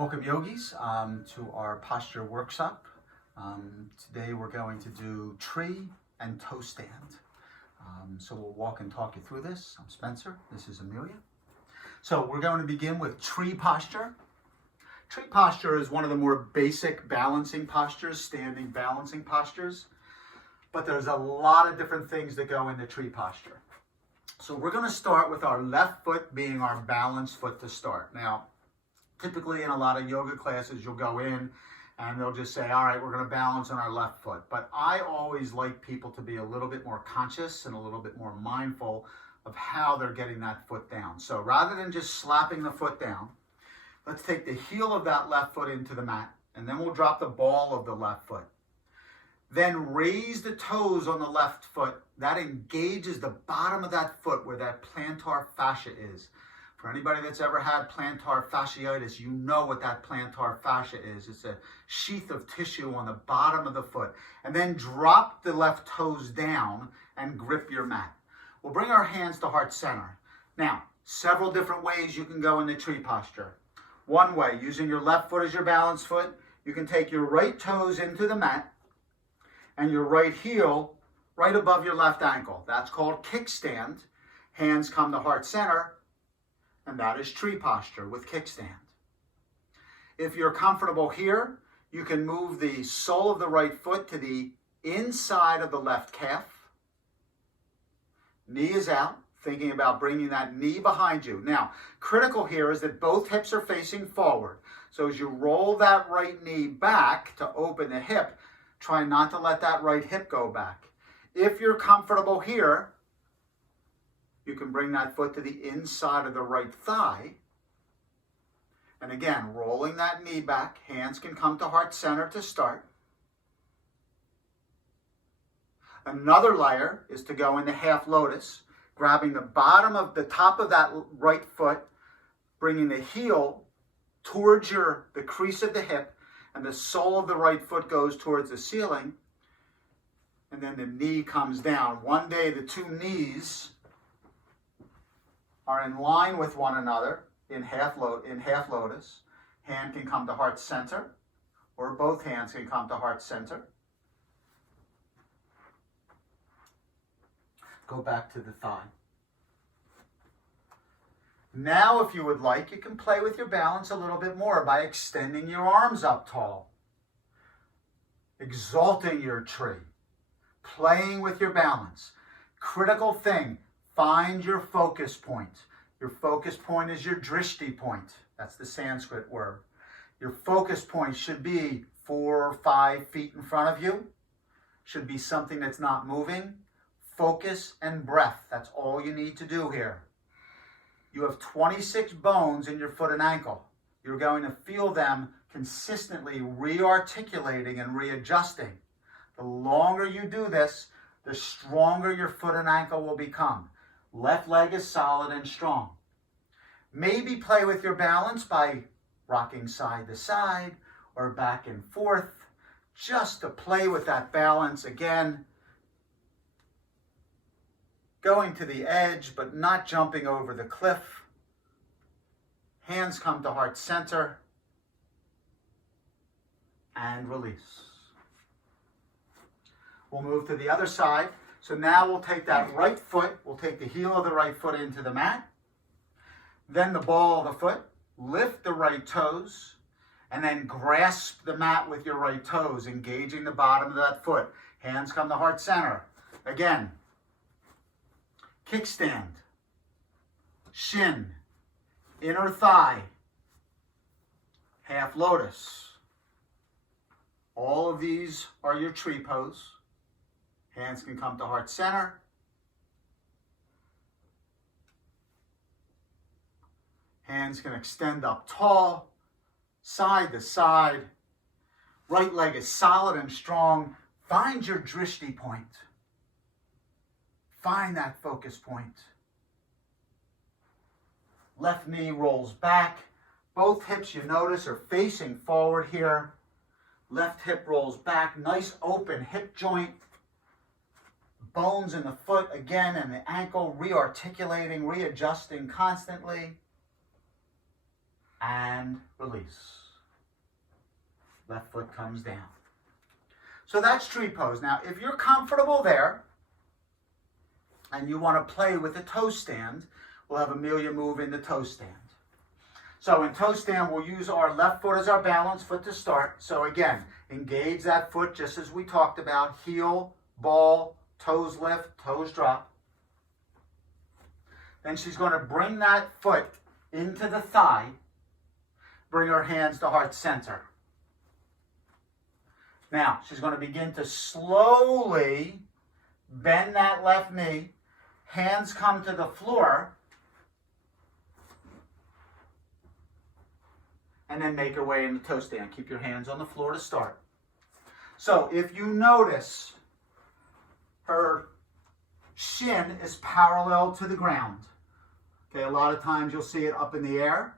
Welcome yogis to our posture workshop. Today we're going to do tree and toe stand. So we'll walk and talk you through this. I'm Spencer, this is Amelia. So we're going to begin with tree posture. Tree posture is one of the more basic balancing postures, standing balancing postures. But there's a lot of different things that go into tree posture. So we're going to start with our left foot being our balanced foot to start. Now, typically in a lot of yoga classes, you'll go in and they'll just say, all right, we're going to balance on our left foot. But I always like people to be a little bit more conscious and a little bit more mindful of how they're getting that foot down. So rather than just slapping the foot down, let's take the heel of that left foot into the mat, and then we'll drop the ball of the left foot. Then raise the toes on the left foot. That engages the bottom of that foot where that plantar fascia is. For anybody that's ever had plantar fasciitis, you know what that plantar fascia is. It's a sheath of tissue on the bottom of the foot. And then drop the left toes down and grip your mat. We'll bring our hands to heart center. Now, several different ways you can go into tree posture. One way, using your left foot as your balance foot, you can take your right toes into the mat and your right heel right above your left ankle. That's called kickstand. Hands come to heart center. And that is tree posture with kickstand. If you're comfortable here, you can move the sole of the right foot to the inside of the left calf. Knee is out, thinking about bringing that knee behind you. Now, critical here is that both hips are facing forward. So as you roll that right knee back to open the hip, try not to let that right hip go back. If you're comfortable here, you can bring that foot to the inside of the right thigh. And again, rolling that knee back. Hands can come to heart center to start. Another layer is to go into half lotus, grabbing the bottom of the top of that right foot, bringing the heel towards the crease of the hip, and the sole of the right foot goes towards the ceiling. And then the knee comes down. One day the two knees are in line with one another in half lotus. Hand can come to heart center, or both hands can come to heart center. Go back to the thigh. Now, if you would like, you can play with your balance a little bit more by extending your arms up tall, exalting your tree, playing with your balance. Critical thing, find your focus point. Your focus point is your drishti point. That's the Sanskrit word. Your focus point should be 4 or 5 feet in front of you. Should be something that's not moving. Focus and breath. That's all you need to do here. You have 26 bones in your foot and ankle. You're going to feel them consistently re-articulating and readjusting. The longer you do this, the stronger your foot and ankle will become. Left leg is solid and strong. Maybe play with your balance by rocking side to side or back and forth, just to play with that balance again. Going to the edge, but not jumping over the cliff. Hands come to heart center. And release. We'll move to the other side. So now we'll take that right foot, we'll take the heel of the right foot into the mat, then the ball of the foot, lift the right toes, and then grasp the mat with your right toes, engaging the bottom of that foot. Hands come to heart center. Again, kickstand, shin, inner thigh, half lotus. All of these are your tree pose. Hands can come to heart center. Hands can extend up tall, side to side. Right leg is solid and strong. Find your drishti point. Find that focus point. Left knee rolls back. Both hips, you notice, are facing forward here. Left hip rolls back. Nice open hip joint. Bones in the foot again and the ankle re-articulating, readjusting constantly. And release. Left foot comes down. So that's tree pose. Now, if you're comfortable there and you want to play with the toe stand, we'll have Amelia move in the toe stand. So in toe stand, we'll use our left foot as our balance foot to start. So again, engage that foot just as we talked about. Heel, ball, toes lift, toes drop. Then she's going to bring that foot into the thigh. Bring her hands to heart center. Now, she's going to begin to slowly bend that left knee. Hands come to the floor. And then make her way in the toe stand. Keep your hands on the floor to start. So if you notice, her shin is parallel to the ground. Okay, a lot of times you'll see it up in the air.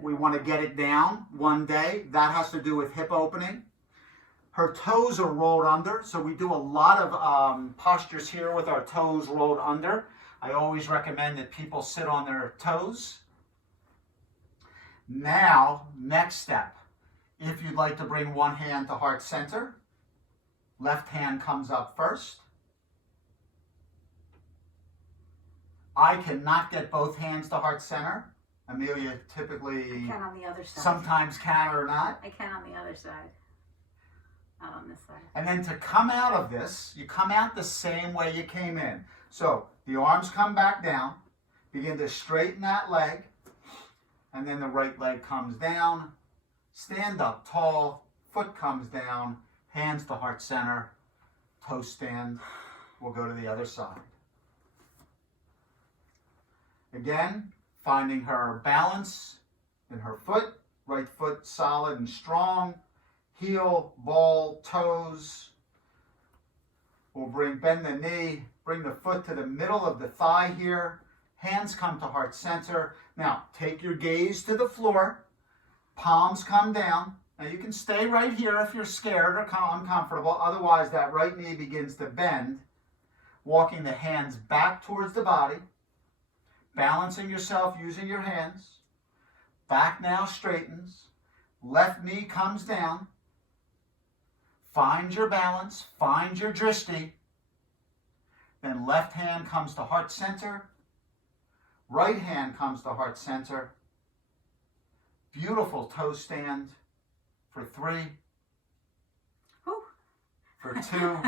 We want to get it down one day. That has to do with hip opening. Her toes are rolled under, so we do a lot of postures here with our toes rolled under. I always recommend that people sit on their toes. Now, next step. If you'd like to bring one hand to heart center, left hand comes up first. I cannot get both hands to heart center. Amelia typically I can on the other side. sometimes can or not. I can on the other side. Not on this side. And then to come out of this, you come out the same way you came in. So the arms come back down. Begin to straighten that leg. And then the right leg comes down. Stand up tall. Foot comes down. Hands to heart center. Toe stand. We'll go to the other side. Again, finding her balance in her foot. Right foot solid and strong. Heel, ball, toes. We'll bend the knee. Bring the foot to the middle of the thigh here. Hands come to heart center. Now, take your gaze to the floor. Palms come down. Now, you can stay right here if you're scared or uncomfortable. Otherwise, that right knee begins to bend. Walking the hands back towards the body. Balancing yourself using your hands. Back now straightens. Left knee comes down. Find your balance. Find your drishti. Then left hand comes to heart center. Right hand comes to heart center. Beautiful toe stand for 3. Whew. For 2.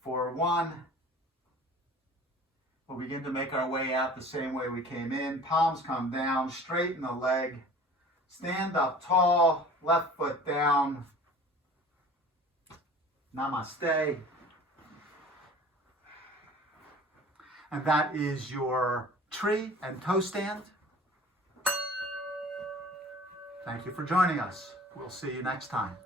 For 1. We'll begin to make our way out the same way we came in. Palms come down, straighten the leg. Stand up tall, left foot down. Namaste. And that is your tree and toe stand. Thank you for joining us. We'll see you next time.